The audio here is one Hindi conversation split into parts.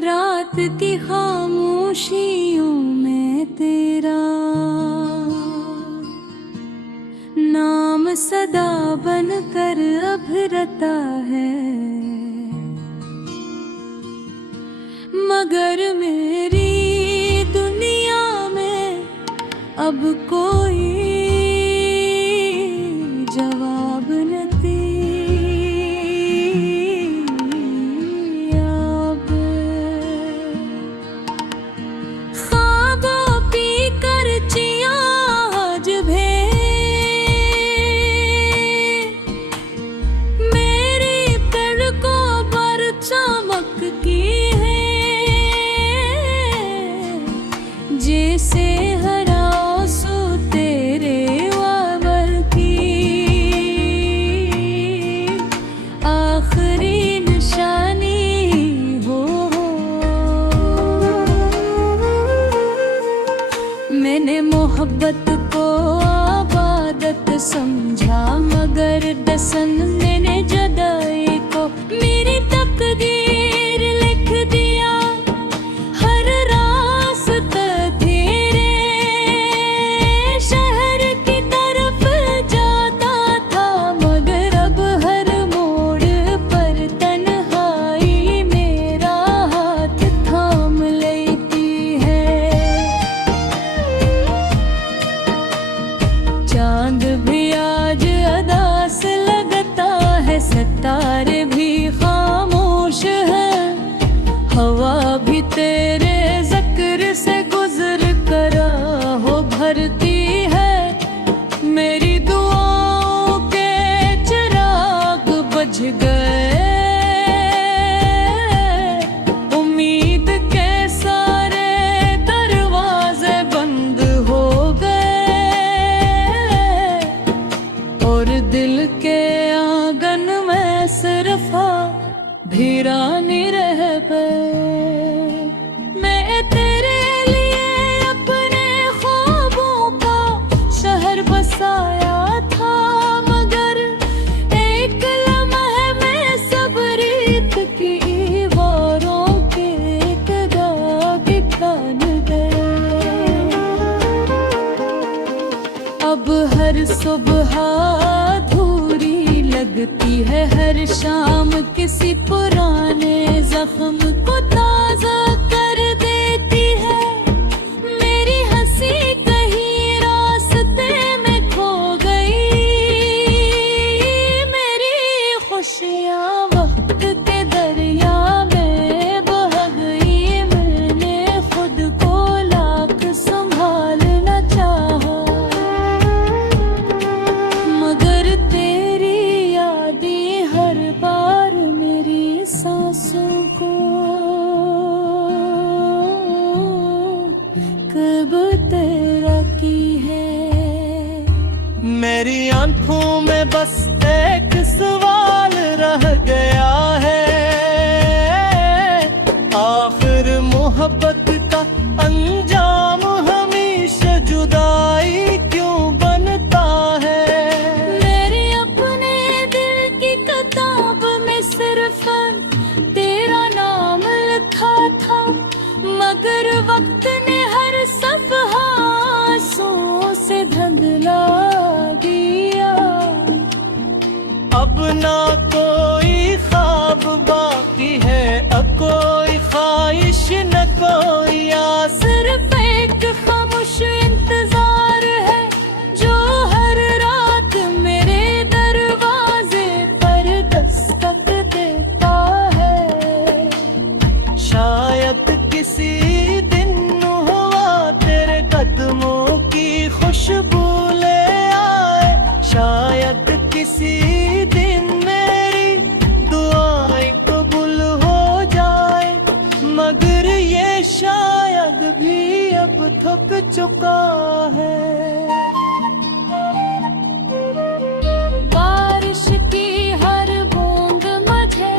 रात की खामोशियों में तेरा नाम सदा बन कर अभरता है, मगर मेरी दुनिया में अब कोई जवाब न अब ख्वाबों पी कर चिया आज भे मेरी तड़कों पर चमकती है, जैसे हराओ सो तेरे वावर की आखिरी निशानी हो। मैंने मोहब्बत को आबादत समझा, मगर दसन मैंने जुदाई को मेरी तकदीर लिख दिया। हर रास्ता तेरे शहर की तरफ जाता था, मगर अब हर मोड़ पर तन्हाई मेरा हाथ थाम लेती है। चांद भी आज अदास लगता है, सितारे भी खामोश है, हवा भी तेरे ज़िक्र से गुजर कर हो भरती है। मेरी दुआओं के चिराग बुझ गए, उम्मीद के सारे दरवाजे बंद हो गए, और दिल के आंगन में सिर्फ वीरानी रह गए। मैं तेरे लिए अपने ख्वाबों का शहर बसाया था, मगर एक लम्हे में सब रीत की दीवारों के दाग ठान गए। अब हर सुबह अधूरी लगती है, हर शाम किसी पुराने जख्म को ताजा कर देती है। मेरी हंसी कहीं रास्ते में खो गई, मेरी खुशियाँ वक्त के दरिया में बह गई। मैंने खुद को लाख संभालना चाहा, मगर तेरी यादें हर बार मेरी सांसों को कब तेरा की है। मेरी आंखों में बस एक सवाल रह गया है, आखिर मोहब्बत का अंजाम हमेशा जुदाई क्यों बनता है। मेरे अपने दिल की किताब में सिर्फ तेरा नाम लिखा था, मगर वक्त ने हर सफ़हा आंसुओं से धुंधला दिया। अब ना कोई ख्वाब बाकी है, अब कोई ख्वाहिश न कोई आस, सिर्फ एक खामोश इंतजार है जो हर रात मेरे दरवाजे पर दस्तक देता है। शायद किसी दिन हुआ तेरे कदमों की खुशबू ले आए, शायद किसी दिन मेरी दुआएं कबूल हो जाए, मगर ये शायद भी अब थक चुका है। बारिश की हर बूंद मुझे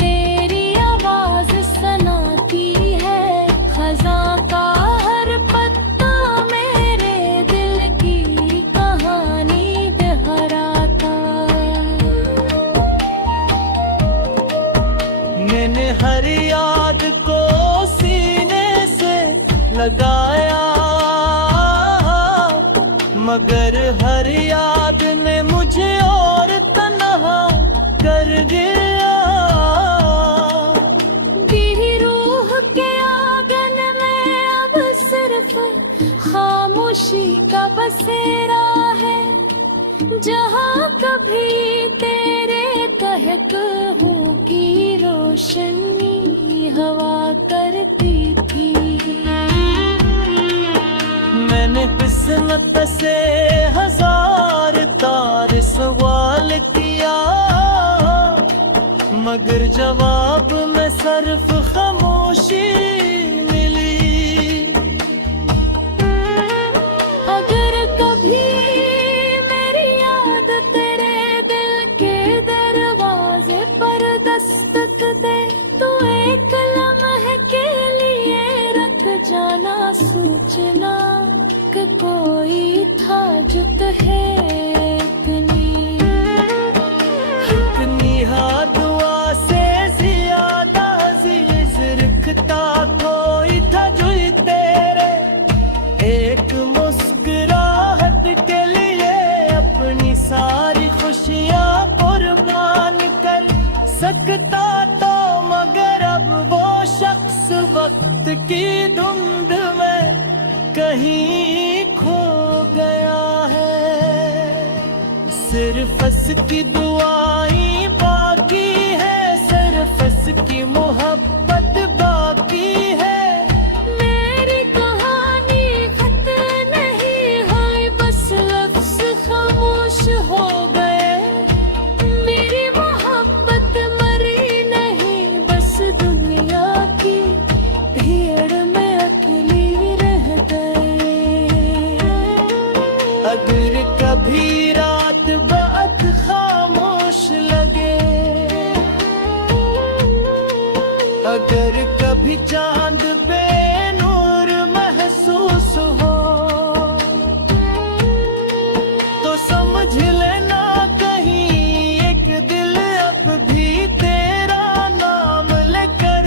तेरी आवाज सुनाती है, खज़ां का हर पत्ता मेरे दिल की कहानी दोहराता। मैंने हर याद याद को सीने से लगाया, मगर हर याद ने मुझे और तन्हा कर दिया। तेरी रूह के आंगन में अब सिर्फ खामोशी का बसेरा है, जहाँ कभी तेरे कहक होगी रोशनी हवा करती थी। मैंने किस्मत से हजार तार सवाल किया, मगर जवाब में सिर्फ खामोशी मिली। अगर कभी मेरी याद तेरे दिल के दरवाजे पर दस्तक दे, तो एक लम्हे के लिए रख जाना सूचना कि कोई था जो दुआ से ज्यादा अजीज रखता कोई था जो तेरे, एक मुस्कुराहट के लिए अपनी सारी खुशियां कुर्बान कर सकता तो, मगर अब वो शख्स वक्त की धुंध में कहीं खो गया है। सिर्फ उसकी दुआएं बाकी है, सिर्फ उसकी मोहब्बत बाकी है। मेरी कहानी खत्म नहीं हुई, बस लफ्ज़ खामोश हो गए। मेरी मोहब्बत मरी नहीं, बस दुनिया की भीड़ में अकेली रह गए। अगर कभी रात बहुत खामोश लगे, अगर कभी चांद बेनूर महसूस हो, तो समझ लेना कहीं एक दिल अब भी तेरा नाम लेकर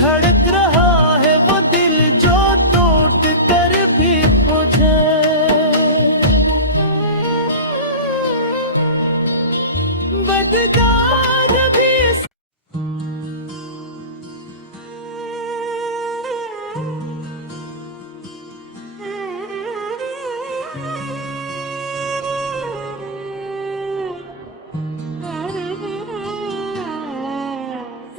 धड़क रहा है, वो दिल जो टूट कर भी पूछे। बददार भी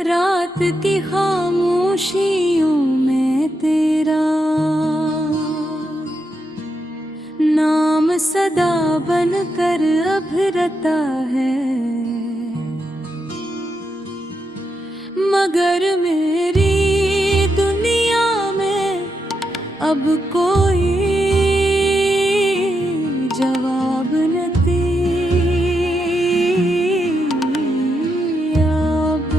रात की खामोशियों में तेरा नाम सदा बन कर अभरता है, मगर मेरी दुनिया में अब कोई जवाब न अब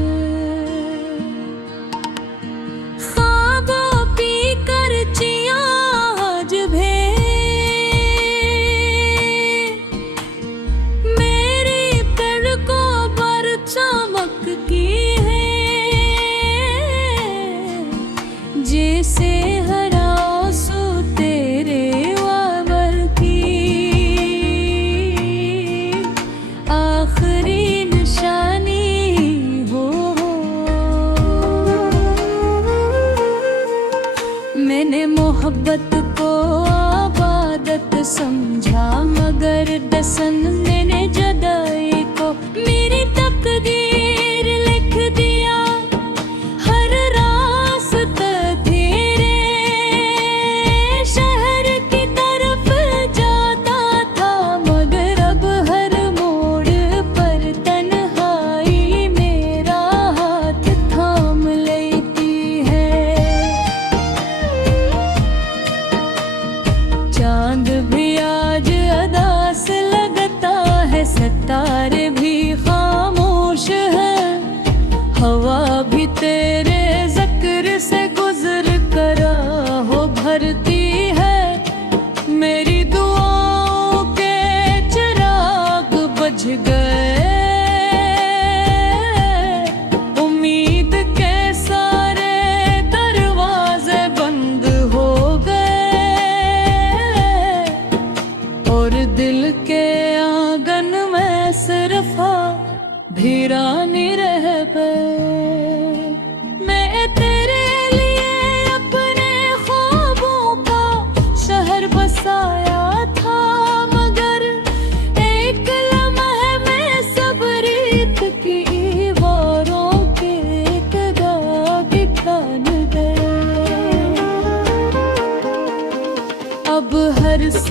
ख्वाबों पी कर चियां आज भी मेरी पलकों पर चमकती है, जैसे हर आंसू तेरे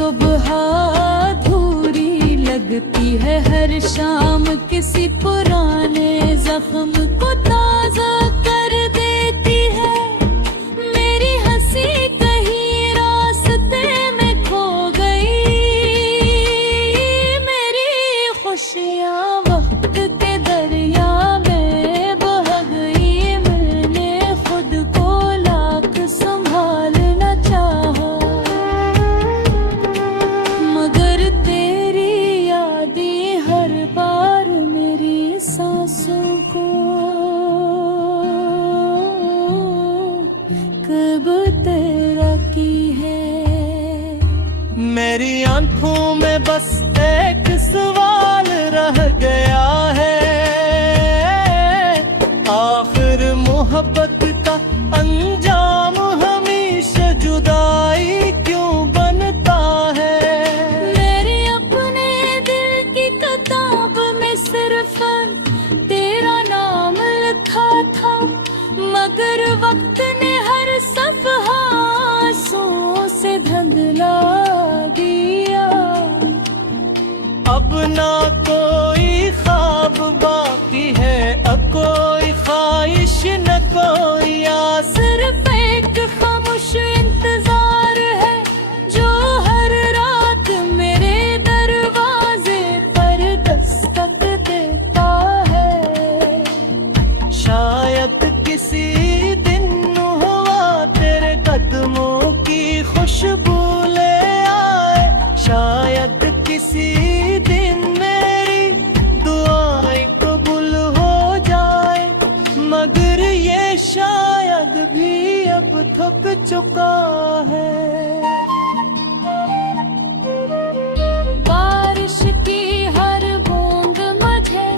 सुबह अधूरी लगती है हर शाम किसी पुराने जख्म को ताजा कर देती है। मेरी हंसी कहीं रास्ते में खो गई, मेरी खुशियाँ वक्त के दरिया में बह गई। मैंने खुद को लाख संभालना चाहा, मगर तेरी यादें हर बार मेरी सांसों को कब तेरा की है। मेरी आंखों में बस एक सवाल रह गया है, आखिर मोहब्बत का अंजाम हमेशा जुदाई क्यों बनता है। मेरे अपने दिल की किताब में सिर्फ तेरा नाम लिखा था, मगर वक्त ने हर सफ़हा आंसुओं से धुंधला दिया। अब ना कोई ख्वाब बाकी है, अब कोई ख्वाहिश न कोई आस। सिर्फ एक खामोश इंतजार है जो हर रात मेरे दरवाजे पर दस्तक देता है। शायद किसी दिन हुआ तेरे कदमों की खुशबू ले आए, शायद किसी दिन मेरी दुआएं कबूल हो जाए, मगर ये शायद भी अब थक चुका है। बारिश की हर बूंद मुझे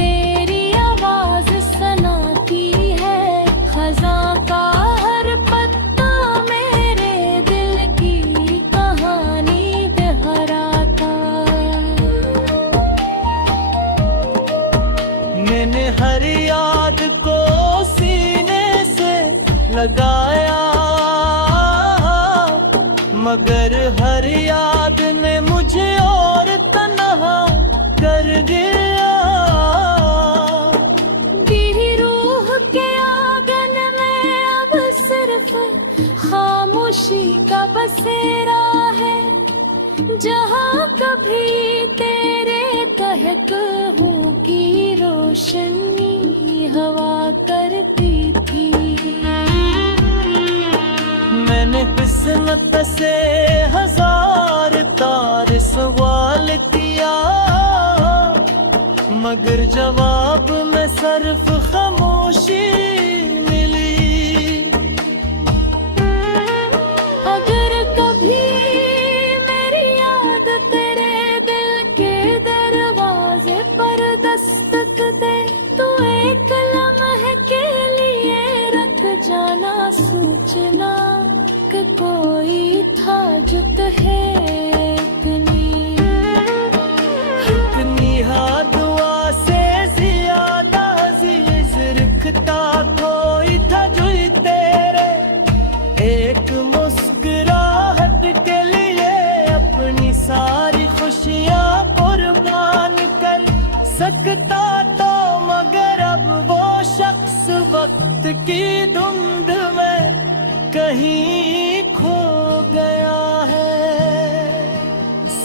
तेरी आवाज सुनाती है, खज़ां का हर पत्ता मेरे दिल की कहानी दोहराता। मैंने हर याद को सीने से लगाया, मगर हर याद ने मुझे और तन्हा कर दिया। गिरी रूह के आंगन में अब सिर्फ खामोशी का बसेरा है, जहाँ कभी तेरे कहकहों की रोशनी हवा करती थी। मैंने किस्मत से हजार तार सवाल किया, मगर जवाब में सिर्फ खामोशी मिली। अगर कभी मेरी याद तेरे दिल के दरवाजे पर दस्तक दे, तो एक लम्हे के लिए रख जाना सूचना कि कोई था जो तुझे दुआ से ज्यादा अजीज रखता कोई था जो तेरे, एक मुस्कुराहट के लिए अपनी सारी खुशियाँ कुर्बान कर सकता तो, मगर अब वो शख्स वक्त की धुंध में कहीं खो गया है।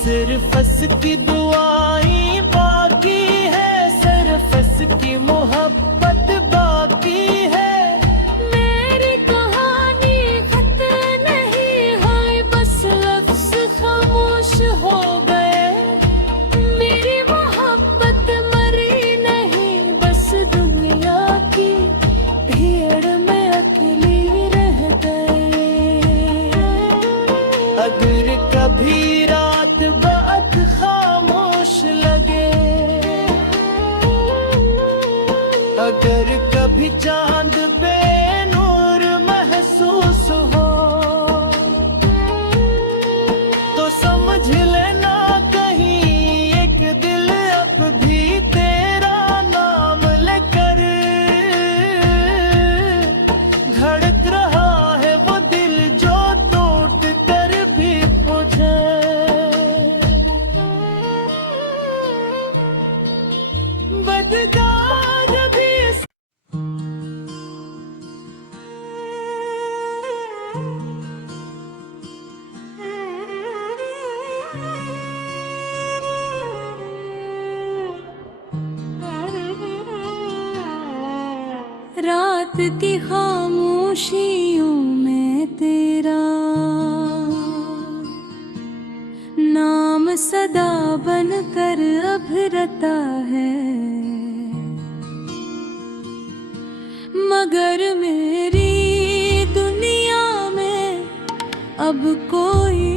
सिर्फ उसकी दुआएं बाकी है, सिर्फ उसकी मोहब्बत बाकी है। मेरी कहानी खत्म नहीं हुई, बस लफ्ज़ खामोश हो गए। मेरी मोहब्बत मरी नहीं, बस दुनिया की भीड़ में अकेली रह गए। अगर कभी रात बहुत खामोश लगे, अगर कभी चांद बेनूर महसूस हो, तो समझ लेना कहीं एक दिल अब भी तेरा नाम लेकर धड़क रहा है, वो दिल जो टूट कर भी मुझे रात की खामोशियों में तेरा नाम सदा बन कर अभरता है, मगर मेरी दुनिया में अब कोई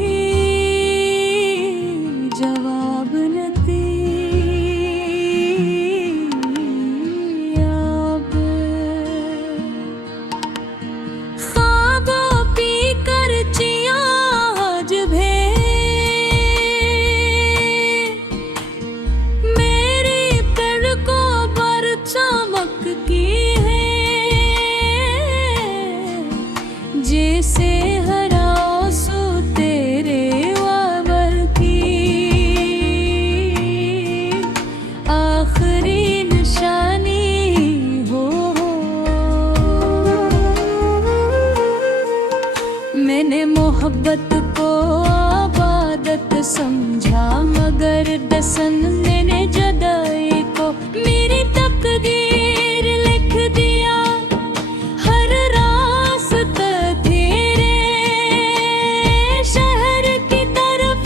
जवाब न अब ख्वाबों पी कर चिया आज भे मेरी तड़कों पर चमक की है, जैसे हराओ सो तेरे वावर की आखिरी निशानी हो। मैंने मोहब्बत को आबादत समझा, मगर दसन मैंने जुदाई को मेरी तकदीर लिख दिया। हर रास्ता तेरे शहर की तरफ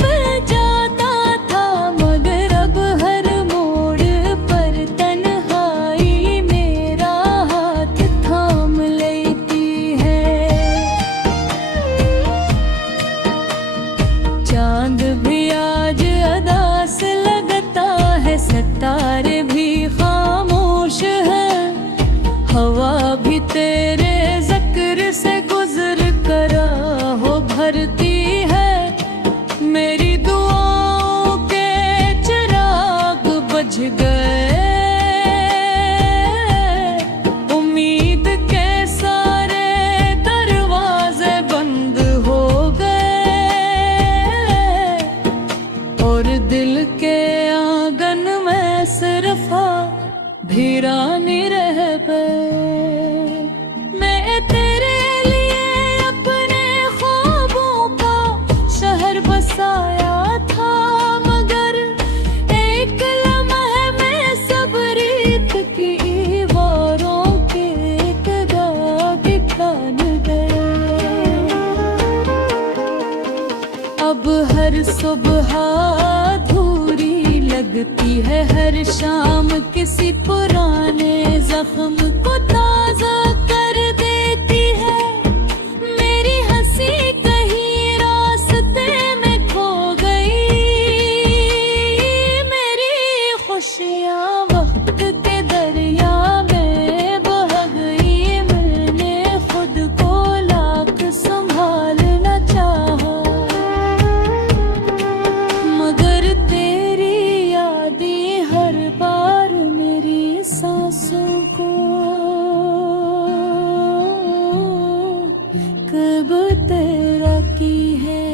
जाता था, मगर अब हर मोड़ पर तन्हाई मेरा हाथ थाम लेती है। चांद भी आज अदास लगता है, सितारे भी खामोश है, हवा भी तेरे ज़िक्र से गुजर कर हो भरती है। मेरी दुआओं के चिराग बुझ गए, उम्मीद के सारे दरवाजे बंद हो गए, और दिल के आंगन में सिर्फ वीरानी रह गए। मैं तेरे लिए अपने ख्वाबों का शहर बसाया था, मगर एक लम्हे में सब रीत की दीवारों के दाग ठन गए। अब हर सुबह अधूरी लगती है, हर शाम किसी पुराने जख्म को ताजा कर देती है। मेरी हंसी कहीं रास्ते में खो गई, मेरी खुशियाँ वक्त के दरिया में बह गई। मैंने खुद को लाख संभालना चाहा, मगर तेरी यादें हर बार मेरी सांसों को कब तेरा की है।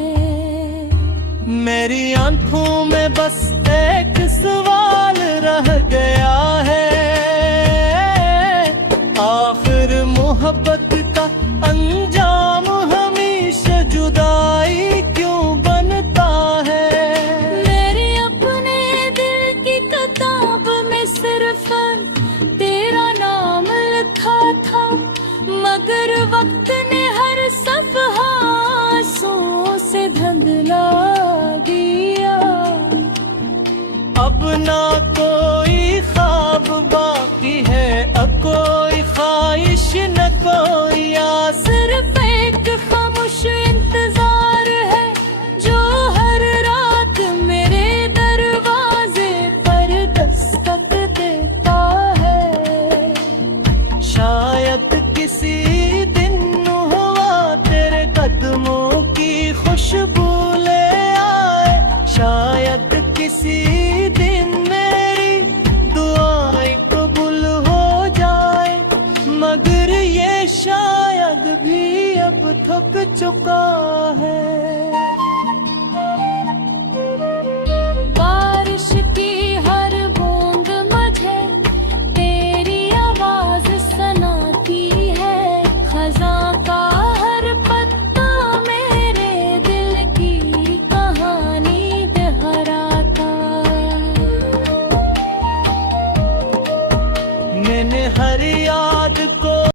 मेरी आंखों में बस एक सवाल रह गया है, आखिर मोहब्बत का अंजाम हमेशा जुदाई क्यों बनता है। मेरे अपने दिल की किताब में सिर्फ तेरा नाम लिखा था, मगर वक्त ने हर सफ़हा आंसुओं से धुंधला दिया। अब ना कोई ख्वाब बाकी है, अब कोई ख्वाहिश न कोई आस, सिर्फ एक खामोश इंतजार है जो हर रात मेरे दरवाजे पर दस्तक देता है। शायद किसी दिन हुआ तेरे कदमों की खुशबू ले आए, शायद किसी दिन मेरी दुआएं कबूल हो जाए, मगर ये शायद भी अब थक चुका है। बारिश की हर बूंद मुझे तेरी आवाज सुनाती है, खज़ां का हर पत्ता मेरे दिल की कहानी दोहराता। मैंने हर